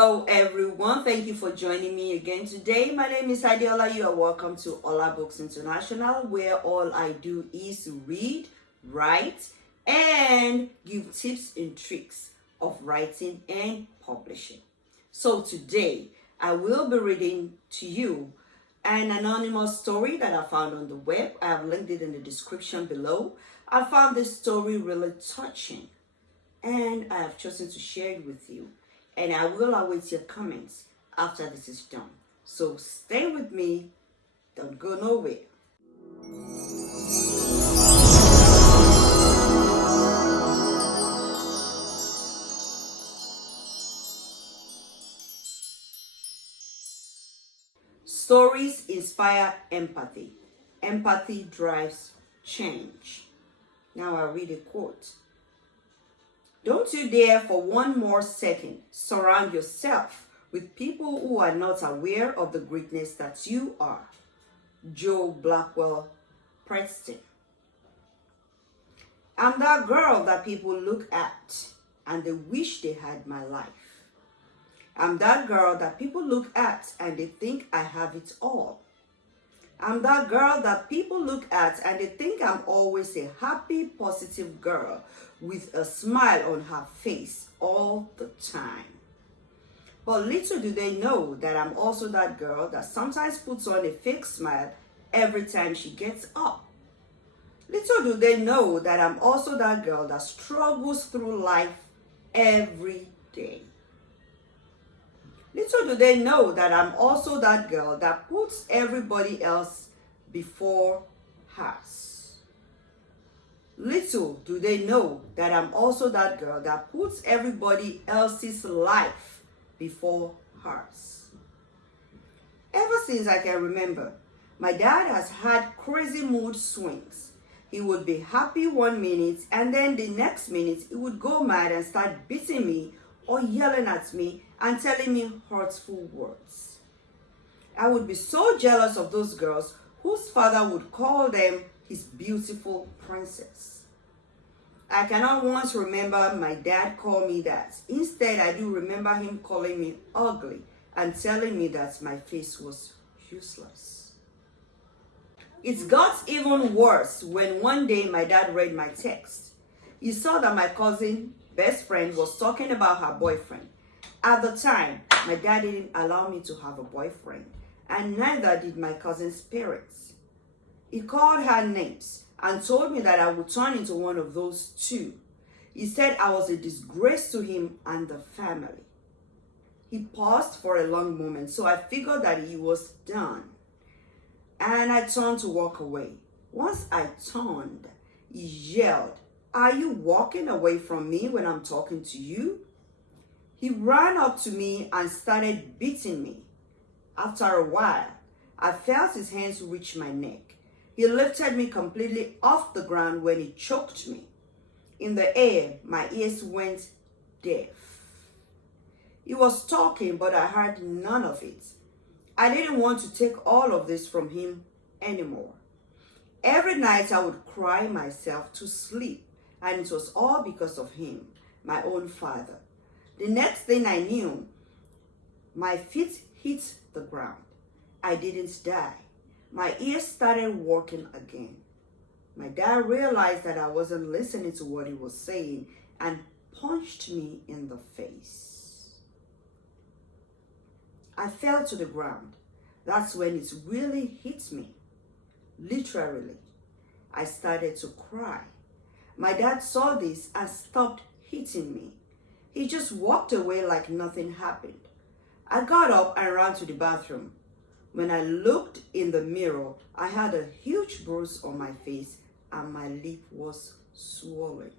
Hello everyone, thank you for joining me again today. My name is Adiola. You are welcome to Olabooksinternational, where all I do is read, write, and give tips and tricks of writing and publishing. So today I will be reading to you an anonymous story that I found on the web. I have linked it in the description below. I found this story really touching and I have chosen to share it with you. And I will await your comments after this is done. So stay with me, don't go nowhere. Stories inspire empathy. Empathy drives change. Now I read a quote. Don't you dare for one more second surround yourself with people who are not aware of the greatness that you are. Joe Blackwell Preston. I'm that girl that people look at and they wish they had my life. I'm that girl that people look at and they think I have it all. I'm that girl that people look at and they think I'm always a happy, positive girl with a smile on her face all the time. But little do they know that I'm also that girl that sometimes puts on a fake smile every time she gets up. Little do they know that I'm also that girl that struggles through life every day. Little do they know that I'm also that girl that puts everybody else before hers. Little do they know that I'm also that girl that puts everybody else's life before hers. Ever since I can remember, my dad has had crazy mood swings. He would be happy one minute and then the next minute he would go mad and start beating me or yelling at me and telling me hurtful words. I would be so jealous of those girls whose father would call them his beautiful princess. I cannot once remember my dad call me that. Instead, I do remember him calling me ugly and telling me that my face was useless. It got even worse when one day my dad read my text. He saw that my cousin best friend was talking about her boyfriend. At the time, my dad didn't allow me to have a boyfriend, and neither did my cousin's parents. He called her names and told me that I would turn into one of those two. He said I was a disgrace to him and the family. He paused for a long moment, so I figured that he was done. And I turned to walk away. Once I turned, he yelled, "Are you walking away from me when I'm talking to you?" He ran up to me and started beating me. After a while, I felt his hands reach my neck. He lifted me completely off the ground when he choked me. In the air, my ears went deaf. He was talking, but I heard none of it. I didn't want to take all of this from him anymore. Every night I would cry myself to sleep, and it was all because of him, my own father. The next thing I knew, my feet hit the ground. I didn't die. My ears started working again. My dad realized that I wasn't listening to what he was saying and punched me in the face. I fell to the ground. That's when it really hit me. Literally, I started to cry. My dad saw this and stopped hitting me. He just walked away like nothing happened. I got up and ran to the bathroom. When I looked in the mirror, I had a huge bruise on my face and my lip was swollen.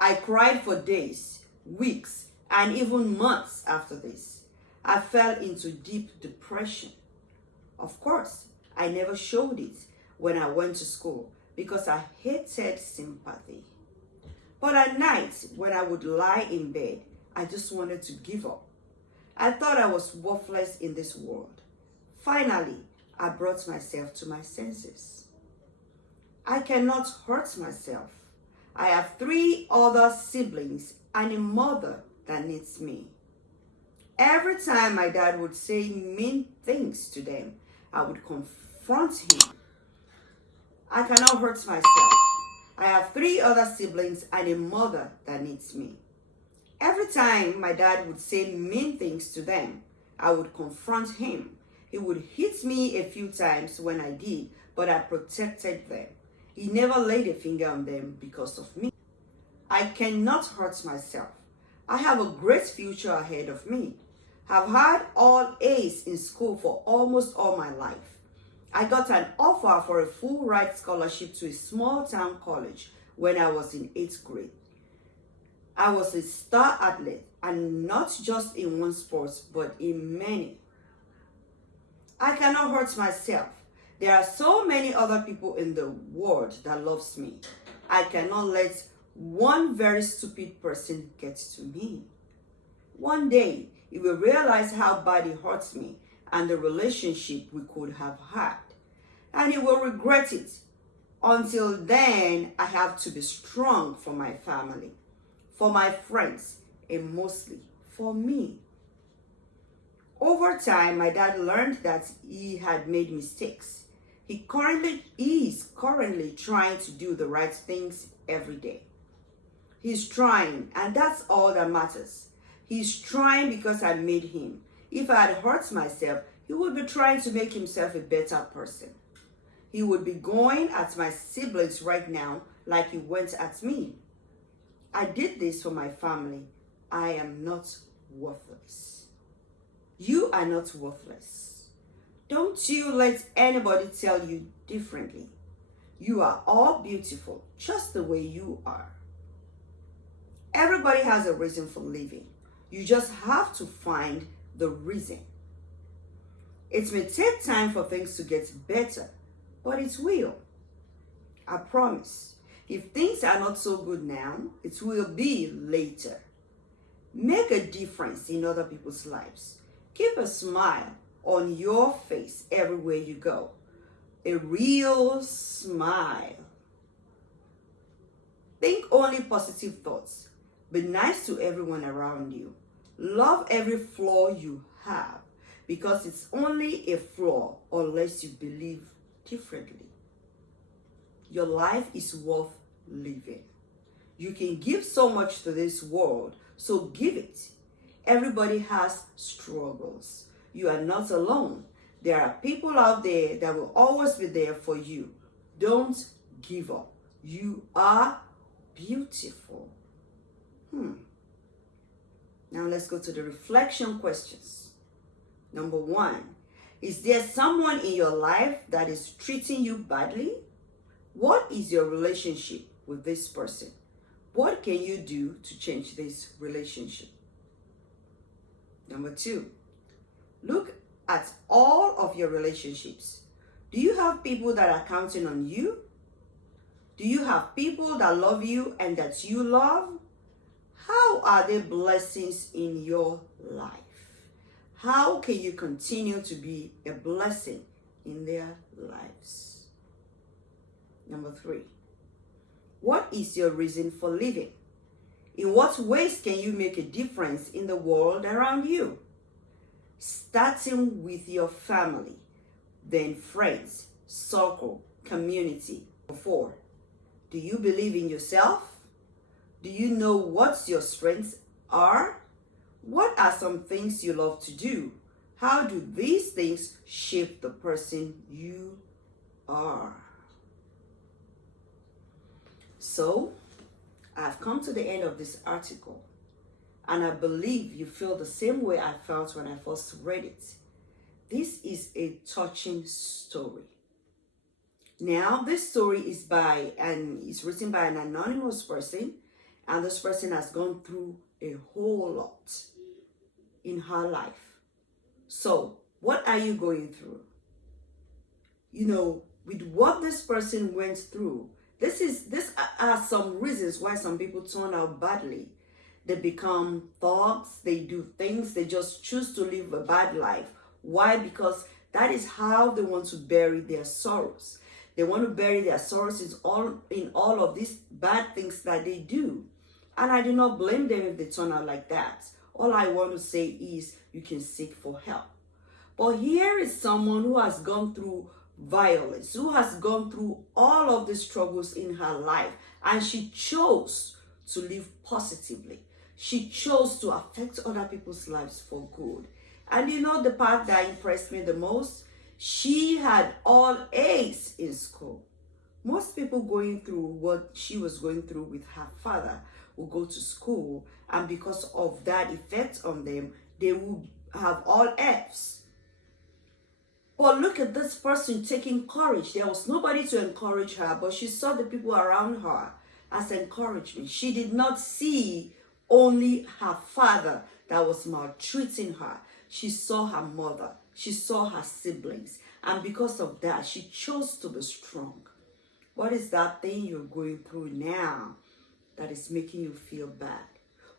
I cried for days, weeks, and even months after this. I fell into deep depression. Of course, I never showed it when I went to school because I hated sympathy. But at night, when I would lie in bed, I just wanted to give up. I thought I was worthless in this world. Finally, I brought myself to my senses. I cannot hurt myself. I have 3 other siblings and a mother that needs me. Every time my dad would say mean things to them, I would confront him. I cannot hurt myself. I have 3 other siblings and a mother that needs me. Every time my dad would say mean things to them, I would confront him. He would hit me a few times when I did, but I protected them. He never laid a finger on them because of me. I cannot hurt myself. I have a great future ahead of me. I've had all A's in school for almost all my life. I got an offer for a full ride scholarship to a small town college when I was in 8th grade. I was a star athlete, and not just in one sport, but in many. I cannot hurt myself. There are so many other people in the world that loves me. I cannot let one very stupid person get to me. One day, you will realize how bad it hurts me and the relationship we could have had. And you will regret it. Until then, I have to be strong for my family, for my friends, and mostly for me. Over time, my dad learned that he had made mistakes. He is currently trying to do the right things every day. He's trying, and that's all that matters. He's trying because I made him. If I had hurt myself, he would be trying to make himself a better person. He would be going at my siblings right now like he went at me. I did this for my family. I am not worthless. You are not worthless. Don't you let anybody tell you differently. You are all beautiful, just the way you are. Everybody has a reason for living. You just have to find the reason. It may take time for things to get better, but it will. I promise. If things are not so good now, it will be later. Make a difference in other people's lives. Keep a smile on your face everywhere you go. A real smile. Think only positive thoughts. Be nice to everyone around you. Love every flaw you have, because it's only a flaw unless you believe differently. Your life is worth living. You can give so much to this world, so give it. Everybody has struggles. You are not alone. There are people out there that will always be there for you. Don't give up. You are beautiful. Now let's go to the reflection questions. Number 1, is there someone in your life that is treating you badly? What is your relationship with this person? What can you do to change this relationship? Number 2, look at all of your relationships. Do you have people that are counting on you? Do you have people that love you and that you love? How are they blessings in your life? How can you continue to be a blessing in their lives? Number 3, what is your reason for living? In what ways can you make a difference in the world around you? Starting with your family, then friends, circle, community. 4, do you believe in yourself? Do you know what your strengths are? What are some things you love to do? How do these things shape the person you are? So, I've come to the end of this article, and I believe you feel the same way I felt when I first read it. This is a touching story. Now, this story is written by an anonymous person, and this person has gone through a whole lot in her life. So, what are you going through? With what this person went through, this are some reasons why some people turn out badly. They become thugs, they do things, they just choose to live a bad life. Why? Because that is how they want to bury their sorrows. They want to bury their sorrows in all of these bad things that they do. And I do not blame them if they turn out like that. All I want to say is you can seek for help. But here is someone who has gone through violence, who has gone through all of the struggles in her life, and she chose to live positively. She chose to affect other people's lives for good. And you know the part that impressed me the most? She had all A's in school. Most people going through what she was going through with her father will go to school, and because of that effect on them, they will have all F's. But look at this person taking courage. There was nobody to encourage her, but she saw the people around her as encouragement. She did not see only her father that was maltreating her. She saw her mother. She saw her siblings. And because of that, she chose to be strong. What is that thing you're going through now that is making you feel bad?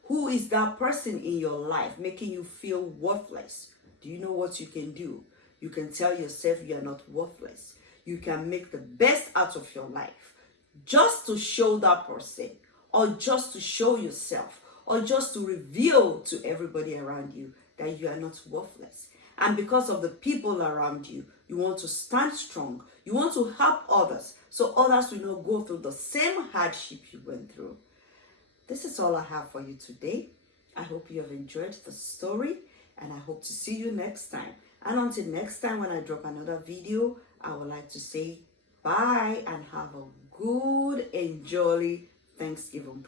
Who is that person in your life making you feel worthless? Do you know what you can do? You can tell yourself you are not worthless. You can make the best out of your life just to show that person, or just to show yourself, or just to reveal to everybody around you that you are not worthless. And because of the people around you, you want to stand strong. You want to help others so others will not go through the same hardship you went through. This is all I have for you today. I hope you have enjoyed the story, and I hope to see you next time. And until next time when I drop another video, I would like to say bye and have a good and jolly Thanksgiving.